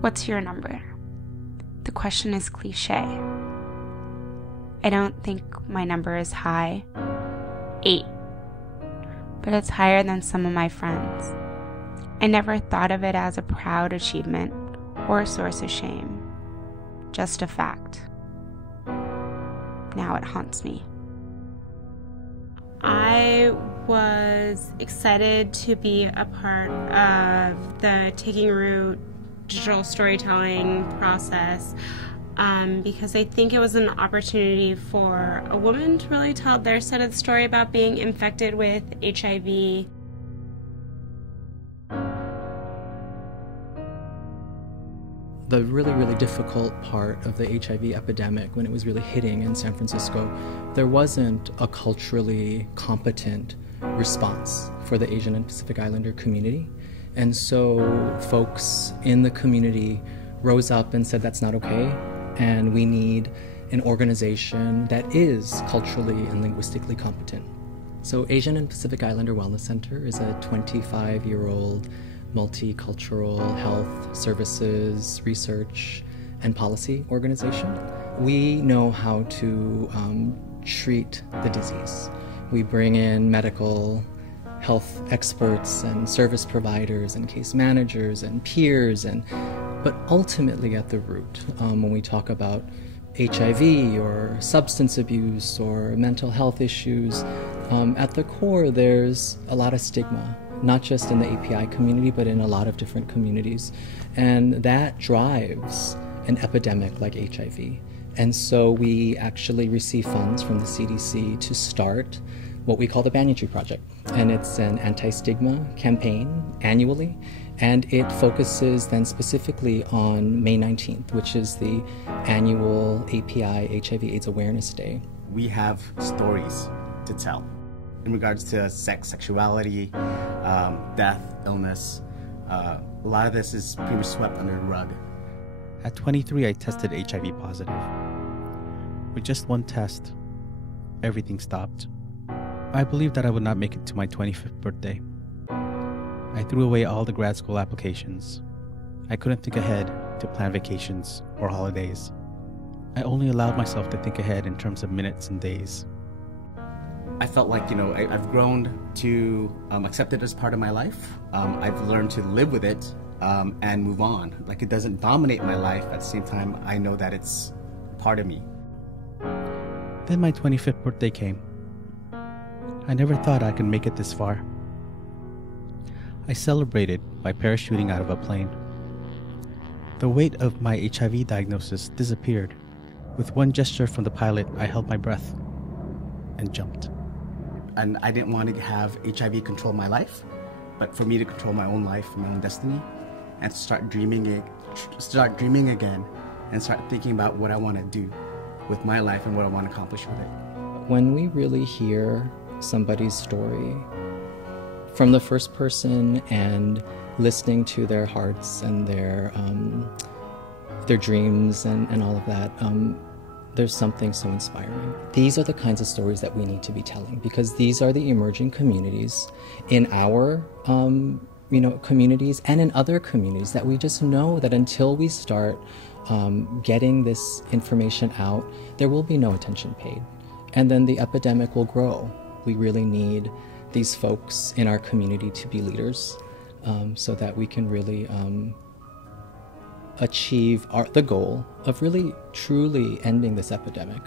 What's your number? The question is cliche. I don't think my number is high, 8, but it's higher than some of my friends. I never thought of it as a proud achievement or a source of shame, just a fact. Now it haunts me. I was excited to be a part of the Taking Root digital storytelling process because I think it was an opportunity for a woman to really tell their side of the story about being infected with HIV. The really difficult part of the HIV epidemic, when it was really hitting in San Francisco, there wasn't a culturally competent response for the Asian and Pacific Islander community. And so folks in the community rose up and said, that's not okay, and we need an organization that is culturally and linguistically competent. So Asian and Pacific Islander Wellness Center is a 25-year-old multicultural health services, research, and policy organization. We know how to treat the disease. We bring in medical health experts and service providers and case managers and peers, but ultimately at the root, when we talk about HIV or substance abuse or mental health issues, at the core there's a lot of stigma, not just in the API community, but in a lot of different communities. And that drives an epidemic like HIV. And so we actually receive funds from the CDC to start what we call the Banyan Tree Project. And it's an anti-stigma campaign annually. And it focuses then specifically on May 19th, which is the annual API HIV/AIDS Awareness Day. We have stories to tell in regards to sex, sexuality, death, illness. A lot of this is pretty much swept under the rug. At 23, I tested HIV positive. With just one test, everything stopped. I believed that I would not make it to my 25th birthday. I threw away all the grad school applications. I couldn't think ahead to plan vacations or holidays. I only allowed myself to think ahead in terms of minutes and days. I felt like, I've grown to accept it as part of my life. I've learned to live with it and move on. Like, it doesn't dominate my life. At the same time, I know that it's part of me. Then my 25th birthday came. I never thought I could make it this far. I celebrated by parachuting out of a plane. The weight of my HIV diagnosis disappeared. With one gesture from the pilot, I held my breath and jumped. And I didn't want to have HIV control my life, but for me to control my own life, my own destiny, and start dreaming again, and start thinking about what I want to do with my life and what I want to accomplish with it. When we really hear somebody's story from the first person and listening to their hearts and their dreams and all of that, there's something so inspiring. These are the kinds of stories that we need to be telling, because these are the emerging communities in our communities and in other communities that we just know that until we start getting this information out, there will be no attention paid. And then the epidemic will grow. We really need these folks in our community to be leaders so that we can really achieve the goal of really truly ending this epidemic.